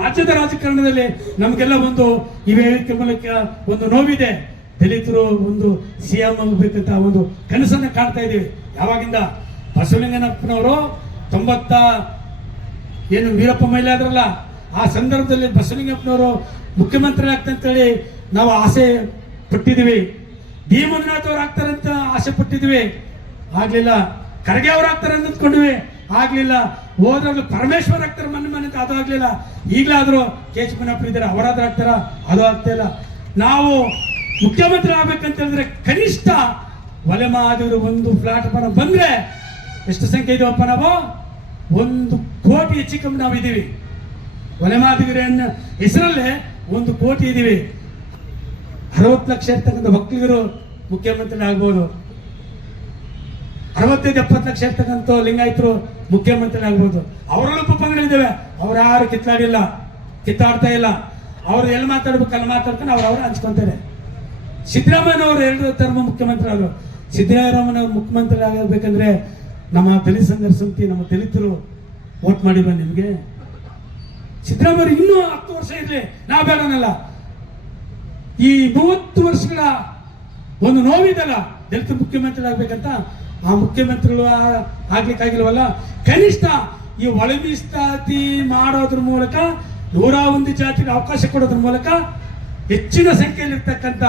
ರಾಜ್ಯದ ರಾಜಕಾರಣದಲ್ಲಿ ನಮಗೆಲ್ಲ ಒಂದು ಈ ವೇದಿಕೆ ಮೂಲಕ ಒಂದು ನೋವಿದೆ. ದಲಿತರು ಒಂದು ಸಿಎಂ ಆಗಬೇಕಂತ ಒಂದು ಕನಸನ್ನ ಕಾಣ್ತಾ ಇದ್ದೀವಿ. ಯಾವಾಗಿಂದ ಬಸವಲಿಂಗನಪ್ಪನವರು 90 ಏನು ವೀರಪ್ಪ ಮೊಯ್ಲಿ ಆದ್ರಲ್ಲ, ಆ ಸಂದರ್ಭದಲ್ಲಿ ಬಸವಲಿಂಗಪ್ಪನವರು ಮುಖ್ಯಮಂತ್ರಿ ಆಗ್ತಂತೇಳಿ ನಾವು ಆಸೆ ಪಟ್ಟಿದ್ದೀವಿ. ಡಿ ಮಂಜುನಾಥ್ ಅವ್ರು ಆಗ್ತಾರಂತ ಆಸೆ ಪಟ್ಟಿದ್ವಿ, ಆಗ್ಲಿಲ್ಲ. ಖರ್ಗೆ ಅವ್ರು ಆಗ್ತಾರೆ ಅಂದ್ಕೊಂಡ್ವಿ, ಆಗ್ಲಿಲ್ಲ. ಹೋದ್ರಲ್ಲಿ ಪರಮೇಶ್ವರ್ ಆಗ್ತಾರೆ ಮನೆ ಅಂತ, ಅದು ಆಗ್ಲಿಲ್ಲ. ಈಗಲಾದ್ರೂ KH ಮುನಿಯಪ್ಪ ಇದ್ದಾರೆ, ಅವರಾದ್ರೂ ಆಗ್ತಾರ, ಅದು ಆಗ್ತಾ ಇಲ್ಲ. ನಾವು ಮುಖ್ಯಮಂತ್ರಿ ಆಗ್ಬೇಕಂತ ಹೇಳಿದ್ರೆ ಕನಿಷ್ಠ ಒಲೆ ಮಹಾದೇವರು ಒಂದು ಪ್ಲಾಟ್ಫಾರ್ಮ್ ಬಂದ್ರೆ ಎಷ್ಟು ಸಂಖ್ಯೆ ಇದೀವಪ್ಪ ನಾವು? 1 ಕೋಟಿ ಹೆಚ್ಚು ಕಮ್ಮಿ ನಾವು ಇದ್ದೀವಿ. ಒಲೆ ಮಹಾದೇವರ ಹೆಸರಲ್ಲೇ 1 ಕೋಟಿ ಇದ್ದೀವಿ. 60 ಲಕ್ಷ ಇರ್ತಕ್ಕಂಥ ಒಕ್ಕಲಿಗರು ಮುಖ್ಯಮಂತ್ರಿ ಆಗ್ಬೋದು, 65-70 ಲಕ್ಷ ಇರ್ತಕ್ಕಂಥ ಲಿಂಗಾಯತರು ಮುಖ್ಯಮಂತ್ರಿ ಆಗ್ಬೋದು. ಅವರಲ್ಲೂ ಪಂಗಗಳಿದ್ದಾವೆ, ಅವ್ರು ಯಾರು ಕಿತ್ತಾಡ್ತಾ ಇಲ್ಲ. ಅವ್ರು ಎಲ್ಲಿ ಮಾತಾಡ್ಬೇಕು ಅಲ್ಲಿ ಮಾತಾಡ್ಕೊಂಡು ಅವ್ರವ್ರು ಹಂಚ್ಕೊಂತಾರೆ. ಸಿದ್ದರಾಮಯ್ಯನವರು 2 ಟರ್ಮ್ ಮುಖ್ಯಮಂತ್ರಿ ಆದರು. ಸಿದ್ದರಾಮಯ್ಯನವರು ಮುಖ್ಯಮಂತ್ರಿ ಆಗಬೇಕಂದ್ರೆ ನಮ್ಮ ದಲಿತ ಸಂಘರ್ಷ ಸಮಿತಿ, ನಮ್ಮ ದಲಿತರು ವೋಟ್ ಮಾಡಿಲ್ವ ನಿಮಗೆ? ಸಿದ್ದರಾಮಯ್ಯ ಇನ್ನೂ 10 ವರ್ಷ ಇರಲಿ, ನಾವು ಬೇಡನಲ್ಲ. ಈ 30 ವರ್ಷಗಳ ಒಂದು ನೋವಿದಲ್ಲ, ದಲಿತ ಮುಖ್ಯಮಂತ್ರಿ ಆಗ್ಬೇಕಂತ. ಆ ಮುಖ್ಯಮಂತ್ರಿಗಳು ಆಗ್ಲಿಕ್ಕಾಗಿಲ್ವಲ್ಲ. ಕನಿಷ್ಠ ಈ ಒಳ ಮೀಸಲಾತಿ ಮಾಡೋದ್ರ ಮೂಲಕ 101 ಜಾತಿಗೆ ಅವಕಾಶ ಕೊಡೋದ್ರ ಮೂಲಕ ಹೆಚ್ಚಿನ ಸಂಖ್ಯೆಯಲ್ಲಿ ಇರ್ತಕ್ಕಂಥ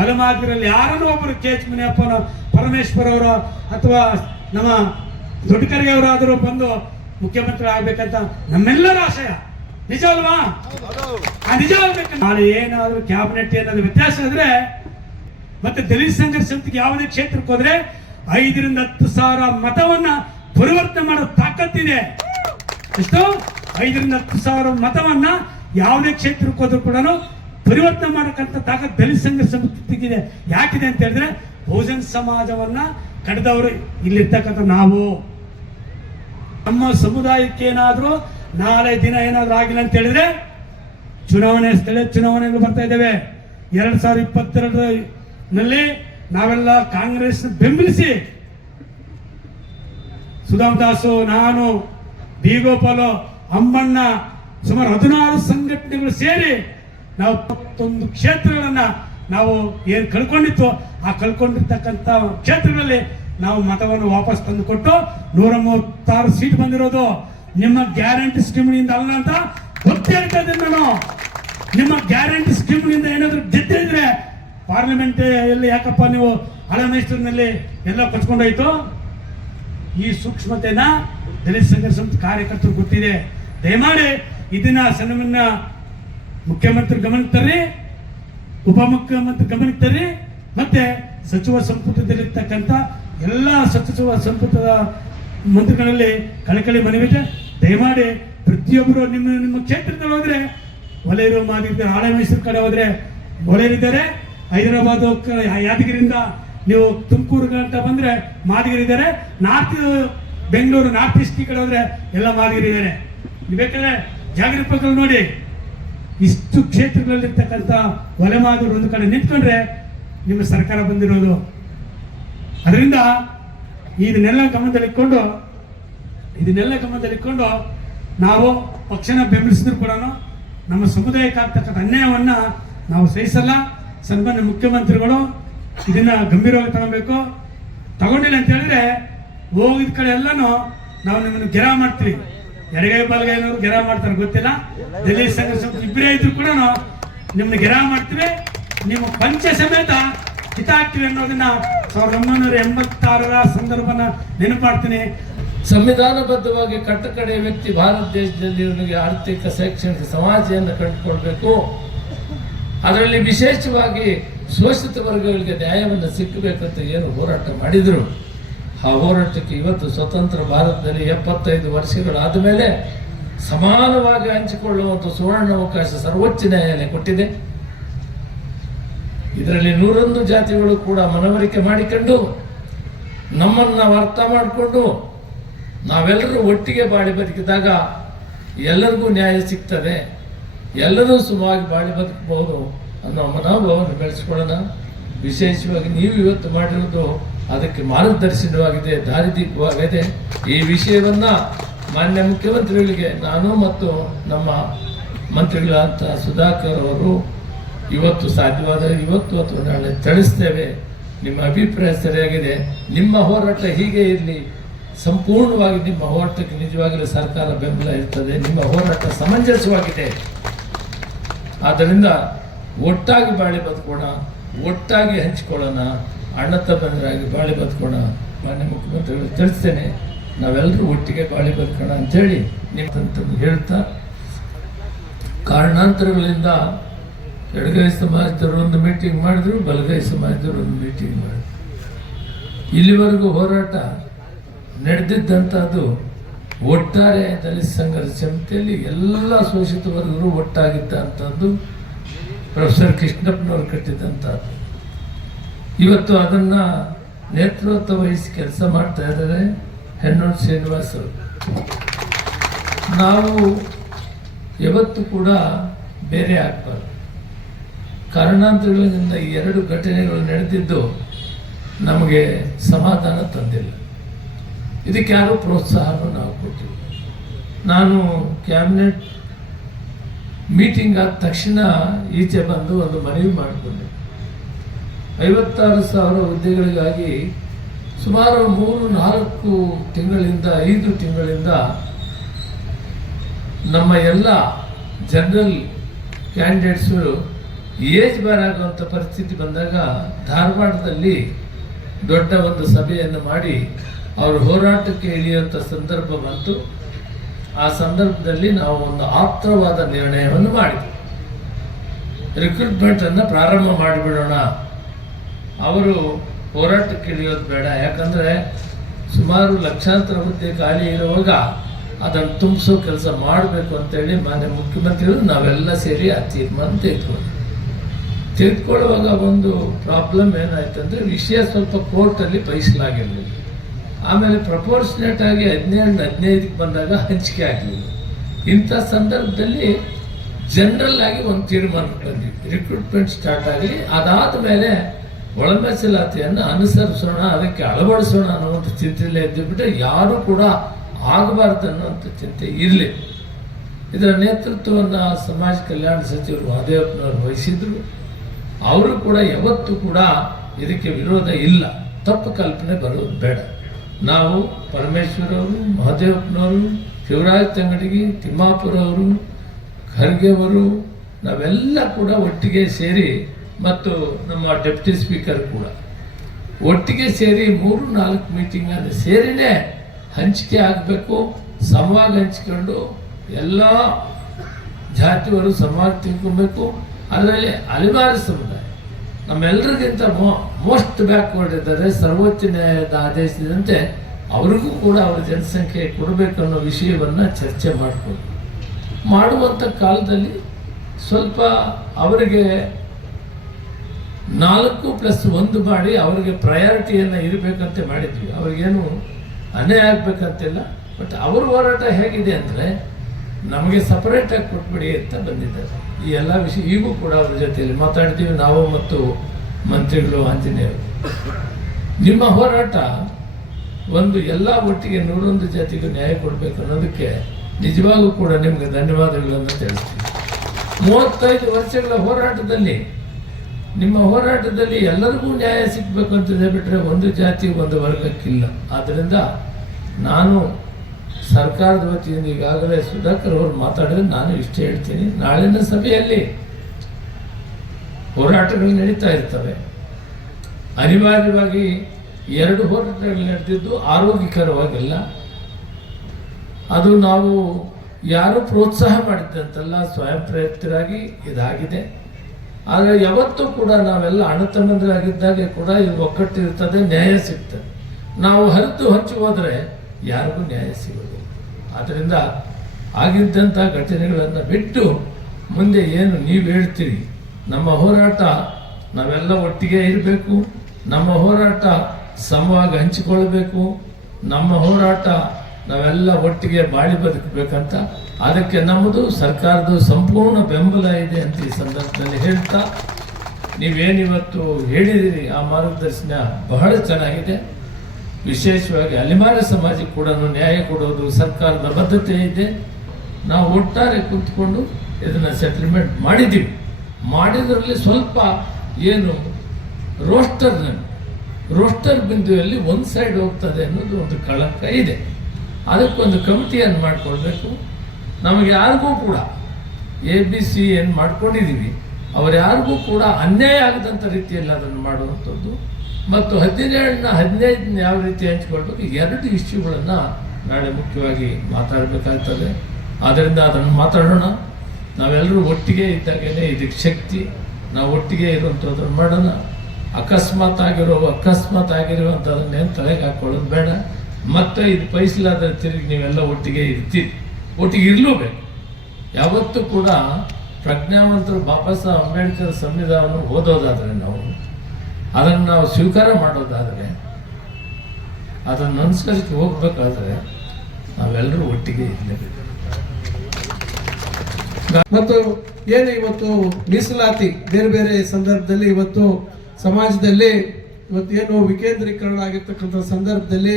ಒಲಮಾದಿರಲ್ಲಿ ಯಾರನ್ನೋ ಒಬ್ಬರು KH ಮುನಿಯಪ್ಪನ, ಪರಮೇಶ್ವರ್ ಅವರ ಅಥವಾ ನಮ್ಮ ದೊಡ್ಡ ಖರ್ಗೆ ಅವರಾದರೂ ಬಂದು ಮುಖ್ಯಮಂತ್ರಿ ಆಗ್ಬೇಕಂತ ನಮ್ಮೆಲ್ಲರ ಆಶಯ. ನಿಜ ಅಲ್ವಾ? ಆ ನಿಜ ಆಗ್ಬೇಕಂತ ನಾಳೆ ಏನಾದ್ರೂ ಕ್ಯಾಬಿನೆಟ್ ಏನಾದ್ರು ವ್ಯತ್ಯಾಸ ಆದ್ರೆ, ಮತ್ತೆ ದಲಿತ ಸಂಘರ್ಷ ಸಮಿತಿಗೆ ಯಾವುದೇ ಕ್ಷೇತ್ರಕ್ಕೆ ಹೋದ್ರೆ 5,000-10 ಸಾವಿರ ಮತವನ್ನ ಪರಿವರ್ತನೆ ಮಾಡೋ ತಾಕತ್ತಿದೆ. ಎಷ್ಟು? 5,000-10 ಸಾವಿರ ಮತವನ್ನ ಯಾವುದೇ ಕ್ಷೇತ್ರಕ್ಕೆ ಹೋದ್ರೂ ಕೂಡ ಪರಿವರ್ತನೆ ಮಾಡಕ್ಕಂತ ತಾಕತ್ ದಲಿತ ಸಂಘರ್ಷ ಸಮಿತಿಗಿದೆ. ಯಾಕಿದೆ ಅಂತ ಹೇಳಿದ್ರೆ, ಬಹುಜನ ಸಮಾಜವನ್ನ ಕಡಿದವರು ಇಲ್ಲಿರ್ತಕ್ಕಂಥ ನಾವು. ನಮ್ಮ ಸಮುದಾಯಕ್ಕೆ ಏನಾದ್ರೂ ನಾಳೆ ದಿನ ಏನಾದ್ರೂ ಆಗಿಲ್ಲ ಅಂತ ಹೇಳಿದ್ರೆ, ಸ್ಥಳೀಯ ಚುನಾವಣೆಗಳು ಬರ್ತಾ ಇದ್ದೇವೆ. 2022ರಲ್ಲಿ ನಾವೆಲ್ಲ ಕಾಂಗ್ರೆಸ್ ಬೆಂಬಲಿಸಿ, ಸುಧಾಮ್ ದಾಸು, ನಾನು, ಬಿ ಗೋಪಾಲು, ಅಂಬಣ್ಣ, ಸುಮಾರು 16 ಸಂಘಟನೆಗಳು ಸೇರಿ ನಾವು 21 ಕ್ಷೇತ್ರಗಳನ್ನ ನಾವು ಏನು ಕಳ್ಕೊಂಡಿತ್ತು, ಆ ಕಳ್ಕೊಂಡಿರ್ತಕ್ಕಂಥ ಕ್ಷೇತ್ರಗಳಲ್ಲಿ ನಾವು ಮತವನ್ನು ವಾಪಸ್ ತಂದು ಕೊಟ್ಟು 136 ಸೀಟ್ ಬಂದಿರೋದು ನಿಮ್ಮ ಗ್ಯಾರಂಟಿ ಸ್ಕೀಮ್ನಿಂದ ಅಲ್ಲ ಅಂತ ಗೊತ್ತೇ ಹೇಳ್ತಾ ಇದ್ದೀನಿ ನಾನು. ನಿಮ್ಮ ಗ್ಯಾರಂಟಿ ಸ್ಕೀಮ್ನಿಂದ ಏನಾದರೂ ಗೆದ್ದಿದ್ರೆ ಪಾರ್ಲಿಮೆಂಟ್ ಎಲ್ಲಿ ಯಾಕಪ್ಪ ನೀವು ಹಳೆ ಮೈಸೂರಿನಲ್ಲಿ ಎಲ್ಲ ಕಚ್ಕೊಂಡೋಯ್ತು? ಈ ಸೂಕ್ಷ್ಮತೆನ ದಲಿತ ಸಂಘರ್ಷ ಸಮಿತಿ ಕಾರ್ಯಕರ್ತರು ಗೊತ್ತಿದೆ. ದಯಮಾಡಿ ಇದನ್ನ ಸನ್ಮಾನ್ಯ ಮುಖ್ಯಮಂತ್ರಿ ಗಮನಕ್ಕೆ ತರ್ರಿ, ಉಪಮುಖ್ಯಮಂತ್ರಿ ಗಮನಕ್ಕೆ ತರ್ರಿ, ಮತ್ತೆ ಸಚಿವ ಸಂಪುಟದಲ್ಲಿರ್ತಕ್ಕಂಥ ಎಲ್ಲ ಸಚಿವ ಸಂಪುಟದ ಮಂತ್ರಿಗಳಲ್ಲಿ ಕಳಕಳಿ ಮನವಿದೆ. ದಯಮಾಡಿ ಪ್ರತಿಯೊಬ್ಬರು ನಿಮ್ಮ ಕ್ಷೇತ್ರದಲ್ಲಿ ಹೋದ್ರೆ ಒಲೆಯರು ಮಾದಿದ್ದಾರೆ, ಹಳೆ ಮೈಸೂರು ಕಡೆ ಹೋದ್ರೆ ಒಲೆಯರಿದ್ದಾರೆ, ಹೈದರಾಬಾದ್ ಯಾದಗಿರಿಯಿಂದ ನೀವು ತುಮಕೂರು ಗಂಟ ಬಂದ್ರೆ ಮಾದಿಗರಿದ್ದಾರೆ, ನಾರ್ತ್ ಬೆಂಗಳೂರು ನಾರ್ತ್ ಈಸ್ಟ್ ಕಡೆ ಹೋದ್ರೆ ಎಲ್ಲ ಮಾದಿಗರಿದ್ದಾರೆ. ನೀವು ಬೇಕಾದ್ರೆ ಜಾಗೃತಿ ನೋಡಿ, ಇಷ್ಟು ಕ್ಷೇತ್ರಗಳಲ್ಲಿರ್ತಕ್ಕಂಥ ಒಲೆ ಮಾದಿಗರು ಒಂದು ಕಡೆ ನಿಂತ್ಕೊಂಡ್ರೆ ನಿಮ್ಮ ಸರ್ಕಾರ ಬಂದಿರೋದು. ಅದರಿಂದ ಇದನ್ನೆಲ್ಲ ಗಮನದಲ್ಲಿಟ್ಕೊಂಡು ನಾವು ಪಕ್ಷನ ಬೆಂಬಲಿಸಿದ್ರು ಕೂಡ ನಮ್ಮ ಸಮುದಾಯಕ್ಕೆ ಆಗ್ತಕ್ಕಂಥ ಅನ್ಯಾಯವನ್ನ ನಾವು ಸಹಿಸಲ್ಲ. ಸನ್ಮಾನ್ಯ ಮುಖ್ಯಮಂತ್ರಿಗಳು ಇದನ್ನ ಗಂಭೀರವಾಗಿ ತಗೊಬೇಕು. ತಗೊಂಡಿಲ್ಲ ಅಂತ ಹೇಳಿದ್ರೆ ಹೋಗಿದ ಕಡೆ ಎಲ್ಲಾನು ನಾವು ನಿಮ್ಮನ್ನು ಗೆರ ಮಾಡ್ತೀವಿ. ಎಡಗೈ ಬಲಗೈ ಏನಾದ್ರು ಗೆರ ಮಾಡ್ತಾರೆ ಗೊತ್ತಿಲ್ಲ. ದಲಿತ ಸಂಘರ್ಷ ಇಬ್ಬರೇ ಇದ್ರು ಕೂಡ ನಿಮ್ಮನ್ನ ಗೆರ ಮಾಡ್ತೀವಿ, ನಿಮ್ಮ ಪಂಚ ಸಮೇತ ಹಿತಾಗ್ತೀವಿ ಅನ್ನೋದನ್ನ 1986ರ ಸಂದರ್ಭನ ನೆನಪು ಮಾಡ್ತೀನಿ. ಸಂವಿಧಾನಬದ್ಧವಾಗಿ ಕಟ್ಟಕಡೆಯ ವ್ಯಕ್ತಿ ಭಾರತ ದೇಶದಲ್ಲಿ ಇವನಿಗೆ ಆರ್ಥಿಕ ಶೈಕ್ಷಣಿಕ ಸಮಾಜವನ್ನು ಕಂಡುಕೊಳ್ಬೇಕು. ಅದರಲ್ಲಿ ವಿಶೇಷವಾಗಿ ಶೋಷಿತ ವರ್ಗಗಳಿಗೆ ನ್ಯಾಯವನ್ನು ಸಿಕ್ಕಬೇಕಂತ ಏನು ಹೋರಾಟ ಮಾಡಿದರು, ಆ ಹೋರಾಟಕ್ಕೆ ಇವತ್ತು ಸ್ವತಂತ್ರ ಭಾರತದಲ್ಲಿ 75 ವರ್ಷಗಳಾದ ಮೇಲೆ ಸಮಾನವಾಗಿ ಹಂಚಿಕೊಳ್ಳುವಂಥ ಸುವರ್ಣಾವಕಾಶ ಸರ್ವೋಚ್ಚ ನ್ಯಾಯಾಲಯ ಕೊಟ್ಟಿದೆ. ಇದರಲ್ಲಿ 101 ಜಾತಿಗಳು ಕೂಡ ಮನವರಿಕೆ ಮಾಡಿಕೊಂಡು ನಮ್ಮನ್ನು ನಾವು ಅರ್ಥ ಮಾಡಿಕೊಂಡು ನಾವೆಲ್ಲರೂ ಒಟ್ಟಿಗೆ ಬಾಳಿ ಬದುಕಿದಾಗ ಎಲ್ಲರಿಗೂ ನ್ಯಾಯ ಸಿಗ್ತದೆ, ಎಲ್ಲರೂ ಸುಖವಾಗಿ ಬಾಳಿ ಬದುಕಬಹುದು ಅನ್ನೋ ಮನೋಭಾವವನ್ನು ಬೆಳೆಸ್ಕೊಳ್ಳೋಣ. ವಿಶೇಷವಾಗಿ ನೀವು ಇವತ್ತು ಮಾಡಿರುವುದು ಅದಕ್ಕೆ ಮಾರ್ಗದರ್ಶನವಾಗಿದೆ, ದಾರಿದೀಪವಾಗಿದೆ. ಈ ವಿಷಯವನ್ನ ಮಾನ್ಯ ಮುಖ್ಯಮಂತ್ರಿಗಳಿಗೆ ನಾನು ಮತ್ತು ನಮ್ಮ ಮಂತ್ರಿಗಳಾದಂಥ ಸುಧಾಕರ್ ಅವರು ಇವತ್ತು ಸಾಧ್ಯವಾದರೆ ಇವತ್ತು ಅಥವಾ ನಾಳೆ ತಿಳಿಸ್ತೇವೆ. ನಿಮ್ಮ ಅಭಿಪ್ರಾಯ ಸರಿಯಾಗಿದೆ, ನಿಮ್ಮ ಹೋರಾಟ ಹೀಗೆ ಇರಲಿ, ಸಂಪೂರ್ಣವಾಗಿ ನಿಮ್ಮ ಹೋರಾಟಕ್ಕೆ ನಿಜವಾಗಲೂ ಸರ್ಕಾರ ಬೆಂಬಲ ಇರ್ತದೆ, ನಿಮ್ಮ ಹೋರಾಟ ಸಮಂಜಸವಾಗಿದೆ. ಆದ್ದರಿಂದ ಒಟ್ಟಾಗಿ ಬಾಳಿ ಬದುಕೋಣ, ಒಟ್ಟಾಗಿ ಹಂಚಿಕೊಳ್ಳೋಣ, ಅಣ್ಣ ತಮ್ಮಂದಿರಾಗಿ ಬಾಳಿ ಬದುಕೋಣ. ಮಾನ್ಯ ಮುಖ್ಯಮಂತ್ರಿಗಳು ತಿಳಿಸ್ತೇನೆ, ನಾವೆಲ್ಲರೂ ಒಟ್ಟಿಗೆ ಬಾಳಿ ಬದುಕೋಣ ಅಂಥೇಳಿ ನಿಮ್ಮ ಹೇಳ್ತಾ, ಕಾರಣಾಂತರಗಳಿಂದ ಎಡಗೈ ಸಮಾಜದವರು ಒಂದು ಮೀಟಿಂಗ್ ಮಾಡಿದ್ರು, ಬಲಗೈ ಸಮಾಜದವರು ಒಂದು ಮೀಟಿಂಗ್ ಮಾಡಿದ್ರು. ಇಲ್ಲಿವರೆಗೂ ಹೋರಾಟ ನಡೆದಿದ್ದಂಥದ್ದು ಒಟ್ಟಾರೆ ದಲಿತ ಸಂಘರ್ಷ ಸಮಿತಿಯಲ್ಲಿ ಎಲ್ಲ ಶೋಷಿತ ವರ್ಗರು ಒಟ್ಟಾಗಿದ್ದಂಥದ್ದು ಪ್ರೊಫೆಸರ್ ಕೃಷ್ಣಪ್ಪನವರು ಕಟ್ಟಿದ್ದಂಥದ್ದು. ಇವತ್ತು ಅದನ್ನು ನೇತೃತ್ವ ವಹಿಸಿ ಕೆಲಸ ಮಾಡ್ತಾ ಇದ್ದಾರೆ ಹೆಣ್ಣೂರು ಶ್ರೀನಿವಾಸ್ ಅವರು. ನಾವು ಯಾವತ್ತೂ ಕೂಡ ಬೇರೆ ಆಗಬಾರ್ದು. ಕಾರಣಾಂತರಗಳಿಂದ ಈ ಎರಡು ಘಟನೆಗಳು ನಡೆದಿದ್ದು ನಮಗೆ ಸಮಾಧಾನ ತಂದಿಲ್ಲ. ಇದಕ್ಕೆ ಯಾರೂ ಪ್ರೋತ್ಸಾಹನೂ ನಾವು ಕೊಟ್ಟಿಲ್ಲ. ನಾನು ಕ್ಯಾಬಿನೆಟ್ ಮೀಟಿಂಗ್ ಆದ ತಕ್ಷಣ ಈಚೆ ಬಂದು ಒಂದು ಮನವಿ ಮಾಡಿಕೊಂಡೆ. 56,000 ಹುದ್ದೆಗಳಿಗಾಗಿ ಸುಮಾರು 3-4 ತಿಂಗಳಿಂದ 5 ತಿಂಗಳಿಂದ ನಮ್ಮ ಎಲ್ಲ ಜನರಲ್ ಕ್ಯಾಂಡಿಡೇಟ್ಸು ಏಜ್ ಬಾರ್ ಆಗುವಂಥ ಪರಿಸ್ಥಿತಿ ಬಂದಾಗ ಧಾರವಾಡದಲ್ಲಿ ದೊಡ್ಡ ಒಂದು ಸಭೆಯನ್ನು ಮಾಡಿ ಅವರು ಹೋರಾಟಕ್ಕೆ ಇಳಿಯುವಂಥ ಸಂದರ್ಭ ಬಂತು. ಆ ಸಂದರ್ಭದಲ್ಲಿ ನಾವು ಒಂದು ಆಪ್ತವಾದ ನಿರ್ಣಯವನ್ನು ಮಾಡಿದ್ವಿ. ರಿಕ್ರೂಟ್ಮೆಂಟನ್ನು ಪ್ರಾರಂಭ ಮಾಡಿಬಿಡೋಣ, ಅವರು ಹೋರಾಟಕ್ಕೆ ಇಳಿಯೋದು ಬೇಡ. ಯಾಕಂದರೆ ಸುಮಾರು ಲಕ್ಷಾಂತರ ಹುದ್ದೆ ಖಾಲಿ ಇರುವಾಗ ಅದನ್ನು ತುಂಬಿಸೋ ಕೆಲಸ ಮಾಡಬೇಕು ಅಂತೇಳಿ ಮಾನ್ಯ ಮುಖ್ಯಮಂತ್ರಿಗಳು ನಾವೆಲ್ಲ ಸೇರಿ ಆ ತೀರ್ಮಾನ ತೆಗೆದುಕೊಳ್ಳುವಾಗ ಒಂದು ಪ್ರಾಬ್ಲಮ್ ಏನಾಯ್ತು ಅಂದರೆ, ವಿಷಯ ಸ್ವಲ್ಪ ಕೋರ್ಟಲ್ಲಿ ಬಯಸಲಾಗಿರಲಿಲ್ಲ. ಆಮೇಲೆ ಪ್ರಪೋರ್ಷನೇಟ್ ಆಗಿ 17-15 ಬಂದಾಗ ಹಂಚಿಕೆ ಆಗಲಿಲ್ಲ. ಇಂಥ ಸಂದರ್ಭದಲ್ಲಿ ಜನರಲ್ ಆಗಿ ಒಂದು ತೀರ್ಮಾನಕ್ಕೆ ಬಂದ್ವಿ, ರಿಕ್ರೂಟ್ಮೆಂಟ್ ಸ್ಟಾರ್ಟ್ ಆಗಲಿ, ಅದಾದ ಮೇಲೆ ಒಳಮೀಸಲಾತಿಯನ್ನು ಅನುಸರಿಸೋಣ, ಅದಕ್ಕೆ ಅಳವಡಿಸೋಣ ಅನ್ನುವಂಥ ಚಿಂತೆಯಲ್ಲೇ ಇದ್ದುಬಿಟ್ಟರೆ ಯಾರೂ ಕೂಡ ಆಗಬಾರ್ದು ಅನ್ನುವಂಥ ಚಿಂತೆ ಇರಲಿ. ಇದರ ನೇತೃತ್ವವನ್ನು ಸಮಾಜ ಕಲ್ಯಾಣ ಸಚಿವರು ಮಹದೇವಪ್ಪನವರು ವಹಿಸಿದ್ರು. ಅವರು ಕೂಡ ಯಾವತ್ತೂ ಕೂಡ ಇದಕ್ಕೆ ವಿರೋಧ ಇಲ್ಲ, ತಪ್ಪು ಕಲ್ಪನೆ ಬರೋದು ಬೇಡ. ನಾವು ಪರಮೇಶ್ವರ್ ಅವರು, ಮಹದೇವಪ್ಪನವರು, ಶಿವರಾಜ್ ತಂಗಡಗಿ, ತಿಮ್ಮಾಪುರ ಅವರು, ಖರ್ಗೆ ಅವರು, ನಾವೆಲ್ಲ ಕೂಡ ಒಟ್ಟಿಗೆ ಸೇರಿ, ಮತ್ತು ನಮ್ಮ ಡೆಪ್ಯೂಟಿ ಸ್ಪೀಕರ್ ಕೂಡ ಒಟ್ಟಿಗೆ ಸೇರಿ 3-4 ಮೀಟಿಂಗನ್ನು ಸೇರಿನೇ ಹಂಚಿಕೆ ಆಗಬೇಕು. ಸಮವಾಗಿ ಹಂಚಿಕೊಂಡು ಎಲ್ಲ ಜಾತಿಯವರು ಸಮಾಜ ತಿಳ್ಕೊಬೇಕು. ಅದರಲ್ಲಿ ಅಲಿಮಾರಿ ಸಮುದಾಯ ನಮ್ಮೆಲ್ಲರಿಗಿಂತ ಮೋಸ್ಟ್ ಬ್ಯಾಕ್ವರ್ಡ್ ಇದ್ದಾರೆ. ಸರ್ವೋಚ್ಚ ನ್ಯಾಯಾಲಯದ ಆದೇಶದಂತೆ ಅವರಿಗೂ ಕೂಡ ಅವರ ಜನಸಂಖ್ಯೆ ಕೊಡಬೇಕು ಅನ್ನೋ ವಿಷಯವನ್ನು ಚರ್ಚೆ ಮಾಡುವಂಥ ಕಾಲದಲ್ಲಿ ಸ್ವಲ್ಪ ಅವರಿಗೆ 4+1 ಮಾಡಿ ಅವರಿಗೆ ಪ್ರಯಾರಿಟಿಯನ್ನು ಇರಬೇಕಂತ ಮಾಡಿದ್ವಿ. ಅವ್ರಿಗೇನು ಅನ್ಯಾಯ ಆಗಬೇಕಂತಿಲ್ಲ. ಬಟ್ ಅವ್ರ ಹೋರಾಟ ಹೇಗಿದೆ ಅಂದರೆ, ನಮಗೆ ಸಪರೇಟಾಗಿ ಕೊಟ್ಬಿಡಿ ಅಂತ ಬಂದಿದ್ದಾರೆ. ಈ ಎಲ್ಲ ವಿಷಯ ಈಗೂ ಕೂಡ ಅವ್ರ ಜೊತೆಯಲ್ಲಿ ಮಾತಾಡ್ತೀವಿ ನಾವು ಮತ್ತು ಮಂತ್ರಿಗಳು, ಆಂಜನೇಯರು. ನಿಮ್ಮ ಹೋರಾಟ ಒಂದು ಎಲ್ಲ ಒಟ್ಟಿಗೆ 101 ಜಾತಿಗೂ ನ್ಯಾಯ ಕೊಡಬೇಕು ಅನ್ನೋದಕ್ಕೆ ನಿಜವಾಗೂ ಕೂಡ ನಿಮಗೆ ಧನ್ಯವಾದಗಳನ್ನು ತಿಳಿಸ್ತೀವಿ. 35 ವರ್ಷಗಳ ಹೋರಾಟದಲ್ಲಿ ನಿಮ್ಮ ಹೋರಾಟದಲ್ಲಿ ಎಲ್ಲರಿಗೂ ನ್ಯಾಯ ಸಿಗಬೇಕು ಅಂತಿದೆ, ಬಿಟ್ಟರೆ ಒಂದು ಜಾತಿ ಒಂದು ವರ್ಗಕ್ಕಿಲ್ಲ. ಆದ್ದರಿಂದ ನಾನು ಸರ್ಕಾರದ ವತಿಯಿಂದ ಈಗಾಗಲೇ ಸುಧಾಕರ್ ಅವರು ಮಾತಾಡಿದ್ರೆ ನಾನು ಇಷ್ಟೇ ಹೇಳ್ತೀನಿ, ನಾಳಿನ ಸಭೆಯಲ್ಲಿ ಹೋರಾಟಗಳು ನಡೀತಾ ಇರ್ತವೆ. ಅನಿವಾರ್ಯವಾಗಿ 2 ಹೋರಾಟಗಳು ನಡೆದಿದ್ದು ಆರೋಗ್ಯಕರವಾಗಿಲ್ಲ. ಅದು ನಾವು ಯಾರು ಪ್ರೋತ್ಸಾಹ ಮಾಡಿದ್ದಂತಲ್ಲ, ಸ್ವಯಂ ಪ್ರೇರಿತರಾಗಿ ಇದಾಗಿದೆ. ಆದರೆ ಯಾವತ್ತೂ ಕೂಡ ನಾವೆಲ್ಲ ಅಣ್ಣತಮ್ಮಂದಿರಾಗಿದ್ದಾಗೆ ಕೂಡ ಇದು ಒಕ್ಕಟ್ಟಿರ್ತದೆ, ನ್ಯಾಯ ಸಿಗ್ತದೆ. ನಾವು ಹರಿದು ಹಚ್ಚಿ ಹೋದರೆ ಯಾರಿಗೂ ನ್ಯಾಯ ಸಿಗೋದು. ಆದ್ದರಿಂದ ಆಗಿದ್ದಂಥ ಘಟನೆಗಳನ್ನು ಬಿಟ್ಟು ಮುಂದೆ ಏನು ನೀವು ಹೇಳ್ತೀರಿ, ನಮ್ಮ ಹೋರಾಟ ನಾವೆಲ್ಲ ಒಟ್ಟಿಗೆ ಇರಬೇಕು, ನಮ್ಮ ಹೋರಾಟ ಸಮವಾಗಿ ಹಂಚಿಕೊಳ್ಬೇಕು, ನಮ್ಮ ಹೋರಾಟ ನಾವೆಲ್ಲ ಒಟ್ಟಿಗೆ ಬಾಳಿ ಬದುಕಬೇಕಂತ, ಅದಕ್ಕೆ ನಮ್ಮದು ಸರ್ಕಾರದ ಸಂಪೂರ್ಣ ಬೆಂಬಲ ಇದೆ ಅಂತ ಈ ಸಂದರ್ಭದಲ್ಲಿ ಹೇಳ್ತಾ, ನೀವೇನಿವತ್ತು ಹೇಳಿದಿರಿ ಆ ಮಾರ್ಗದರ್ಶನ ಬಹಳ ಚೆನ್ನಾಗಿದೆ. ವಿಶೇಷವಾಗಿ ಅಲಿಮಾರಿ ಸಮಾಜಕ್ಕೆ ಕೂಡ ನ್ಯಾಯ ಕೊಡೋದು ಸರ್ಕಾರದ ಬದ್ಧತೆ ಇದೆ. ನಾವು ಒಟ್ಟಾರೆ ಕುಂತ್ಕೊಂಡು ಇದನ್ನು ಸೆಟಲ್ಮೆಂಟ್ ಮಾಡಿದ್ದೀವಿ. ಮಾಡಿದ್ರಲ್ಲಿ ಸ್ವಲ್ಪ ಏನು ರೋಸ್ಟರ್ ಬಿಂದುವಲ್ಲಿ ಒಂದು ಸೈಡ್ ಹೋಗ್ತದೆ ಅನ್ನೋದು ಒಂದು ಕಳಂಕ ಇದೆ. ಅದಕ್ಕೊಂದು ಕಮಿಟಿಯನ್ನು ಮಾಡಿಕೊಳ್ಬೇಕು. ನಮಗೆ ಯಾರಿಗೂ ಕೂಡ ABC ಏನು ಮಾಡ್ಕೊಂಡಿದ್ದೀವಿ ಅವ್ರು ಯಾರಿಗೂ ಕೂಡ ಅನ್ಯಾಯ ಆಗದಂಥ ರೀತಿಯಲ್ಲಿ ಅದನ್ನು ಮಾಡುವಂಥದ್ದು ಮತ್ತು 17 ಯಾವ ರೀತಿ ಹಂಚ್ಕೊಳ್ಬೇಕು, 2 ಇಶ್ಯೂಗಳನ್ನು ನಾಳೆ ಮುಖ್ಯವಾಗಿ ಮಾತಾಡಬೇಕಾಗ್ತದೆ. ಆದ್ದರಿಂದ ಅದನ್ನು ಮಾತಾಡೋಣ. ನಾವೆಲ್ಲರೂ ಒಟ್ಟಿಗೆ ಇದ್ದಾಗಲೇ ಇದಕ್ಕೆ ಶಕ್ತಿ. ನಾವು ಒಟ್ಟಿಗೆ ಇರುವಂಥದ್ದನ್ನು ಮಾಡೋಣ. ಅಕಸ್ಮಾತ್ ಆಗಿರುವಂಥದ್ದನ್ನೇನು ತಲೆಗೆ ಹಾಕ್ಕೊಳ್ಳೋದು ಬೇಡ. ಮತ್ತೆ ಇದು ಪೈಸಲಾದ ತಿರುಗಿ ನೀವೆಲ್ಲ ಒಟ್ಟಿಗೆ ಇರ್ತೀರಿ, ಒಟ್ಟಿಗೆ ಇರಲೂಬೇಕು. ಯಾವತ್ತೂ ಕೂಡ ಪ್ರಜ್ಞಾವಂತರು ಬಾಬಾ ಸಾಹೇಬ್ ಅಂಬೇಡ್ಕರ್ ಸಂವಿಧಾನ ಓದೋದಾದರೆ ಅದನ್ನು ನಾವು ಸ್ವೀಕಾರ ಮಾಡೋದಾದರೆ, ಅದನ್ನು ಅನುಸರಿಸಿ ಹೋಗ್ಬೇಕಾದ್ರೆ ನಾವೆಲ್ಲರೂ ಒಟ್ಟಿಗೆ ಇರಲೇಬೇಕು. ಮತ್ತು ಏನು ಇವತ್ತು ಮೀಸಲಾತಿ ಬೇರೆ ಬೇರೆ ಸಂದರ್ಭದಲ್ಲಿ ಇವತ್ತು ಸಮಾಜದಲ್ಲಿ ಇವತ್ತೇನು ವಿಕೇಂದ್ರೀಕರಣ ಆಗಿರ್ತಕ್ಕಂಥ ಸಂದರ್ಭದಲ್ಲಿ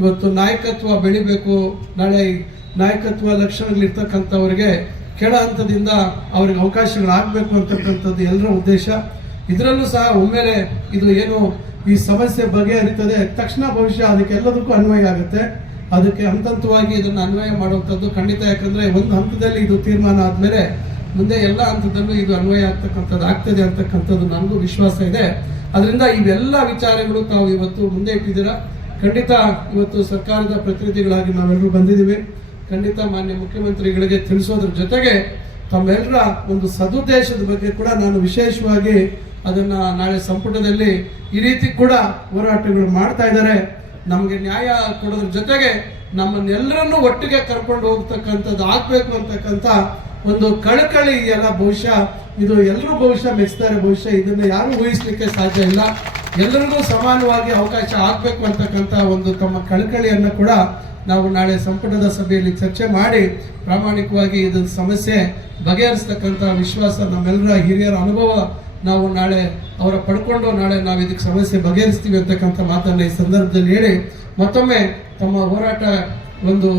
ಇವತ್ತು ನಾಯಕತ್ವ ಬೆಳಿಬೇಕು, ನಾಳೆ ನಾಯಕತ್ವ ಲಕ್ಷಣಗಳಿರ್ತಕ್ಕಂಥವ್ರಿಗೆ ಕೆಳ ಹಂತದಿಂದ ಅವ್ರಿಗೆ ಅವಕಾಶಗಳಾಗಬೇಕು ಅಂತಕ್ಕಂಥದ್ದು ಎಲ್ಲರ ಉದ್ದೇಶ. ಇದರಲ್ಲೂ ಸಹ ಒಮ್ಮೆಲೆ ಇದು ಏನು ಈ ಸಮಸ್ಯೆ ಬಗೆಹರಿತದೆ ತಕ್ಷಣ ಭವಿಷ್ಯ ಅದಕ್ಕೆಲ್ಲದಕ್ಕೂ ಅನ್ವಯ ಆಗುತ್ತೆ. ಅದಕ್ಕೆ ಹಂತವಾಗಿ ಇದನ್ನು ಅನ್ವಯ ಮಾಡುವಂಥದ್ದು ಖಂಡಿತ. ಯಾಕಂದರೆ ಒಂದು ಹಂತದಲ್ಲಿ ಇದು ತೀರ್ಮಾನ ಆದಮೇಲೆ ಮುಂದೆ ಎಲ್ಲ ಹಂತದಲ್ಲೂ ಇದು ಅನ್ವಯ ಆಗ್ತಕ್ಕಂಥದ್ದು ಆಗ್ತದೆ ಅಂತಕ್ಕಂಥದ್ದು ನನಗೂ ವಿಶ್ವಾಸ ಇದೆ. ಅದರಿಂದ ಇವೆಲ್ಲ ವಿಚಾರಗಳು ತಾವು ಇವತ್ತು ಮುಂದೆ ಇಟ್ಟಿದ್ದೀರಾ. ಖಂಡಿತ ಇವತ್ತು ಸರ್ಕಾರದ ಪ್ರತಿನಿಧಿಗಳಾಗಿ ನಾವೆಲ್ಲರೂ ಬಂದಿದ್ದೀವಿ. ಖಂಡಿತ ಮಾನ್ಯ ಮುಖ್ಯಮಂತ್ರಿಗಳಿಗೆ ತಿಳಿಸೋದ್ರ ಜೊತೆಗೆ ತಮ್ಮೆಲ್ಲರ ಒಂದು ಸದುದ್ದೇಶದ ಬಗ್ಗೆ ಕೂಡ ನಾನು ವಿಶೇಷವಾಗಿ ಅದನ್ನು ನಾಳೆ ಸಂಪುಟದಲ್ಲಿ ಈ ರೀತಿ ಕೂಡ ಹೋರಾಟಗಳು ಮಾಡ್ತಾ ಇದ್ದಾರೆ. ನಮಗೆ ನ್ಯಾಯ ಕೊಡೋದ್ರ ಜೊತೆಗೆ ನಮ್ಮನ್ನೆಲ್ಲರನ್ನೂ ಒಟ್ಟಿಗೆ ಕರ್ಕೊಂಡು ಹೋಗ್ತಕ್ಕಂಥದ್ದು ಆಗಬೇಕು ಅಂತಕ್ಕಂಥ ಒಂದು ಕಳಕಳಿ ಎಲ್ಲ ಬಹುಶಃ ಇದು ಎಲ್ಲರೂ ಬಹುಶಃ ಮೆಚ್ತಾರೆ. ಬಹುಶಃ ಇದನ್ನು ಯಾರೂ ಊಹಿಸ್ಲಿಕ್ಕೆ ಸಾಧ್ಯ ಇಲ್ಲ. ಎಲ್ಲರಿಗೂ ಸಮಾನವಾಗಿ ಅವಕಾಶ ಆಗಬೇಕು ಅಂತಕ್ಕಂಥ ಒಂದು ತಮ್ಮ ಕಳಕಳಿಯನ್ನು ಕೂಡ ನಾವು ನಾಳೆ ಸಂಪುಟದ ಸಭೆಯಲ್ಲಿ ಚರ್ಚೆ ಮಾಡಿ ಪ್ರಾಮಾಣಿಕವಾಗಿ ಇದರ ಸಮಸ್ಯೆ ಬಗೆಹರಿಸ್ತಕ್ಕಂಥ ವಿಶ್ವಾಸ ನಮ್ಮೆಲ್ಲರ ಹಿರಿಯರ ಅನುಭವ ನಾವು ನಾಳೆ ಅವರ ಪಡ್ಕೊಂಡು ನಾಳೆ ನಾವು ಇದಕ್ಕೆ ಸಮಸ್ಯೆ ಬಗೆಹರಿಸ್ತೀವಿ ಅಂತಕ್ಕಂಥ ಮಾತನ್ನು ಈ ಸಂದರ್ಭದಲ್ಲಿ ಹೇಳಿ ಮತ್ತೊಮ್ಮೆ ತಮ್ಮ ಹೋರಾಟ ಒಂದು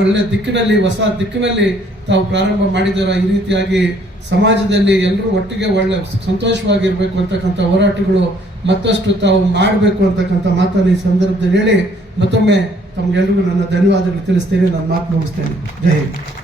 ಒಳ್ಳೆ ದಿಕ್ಕಿನಲ್ಲಿ ಹೊಸ ದಿಕ್ಕಿನಲ್ಲಿ ತಾವು ಪ್ರಾರಂಭ ಮಾಡಿದಾರ. ಈ ರೀತಿಯಾಗಿ ಸಮಾಜದಲ್ಲಿ ಎಲ್ಲರೂ ಒಟ್ಟಿಗೆ ಒಳ್ಳೆ ಸಂತೋಷವಾಗಿರ್ಬೇಕು ಅಂತಕ್ಕಂಥ ಹೋರಾಟಗಳು ಮತ್ತಷ್ಟು ತಾವು ಮಾಡಬೇಕು ಅಂತಕ್ಕಂಥ ಮಾತನ್ನು ಈ ಸಂದರ್ಭದಲ್ಲಿ ಹೇಳಿ ಮತ್ತೊಮ್ಮೆ ತಮಗೆಲ್ಲರಿಗೂ ನನ್ನ ಧನ್ಯವಾದಗಳು ತಿಳಿಸ್ತೇನೆ. ನನ್ನ ಮಾತು ಮುಗಿಸ್ತೇನೆ. ಜೈ ಹಿಂದ್.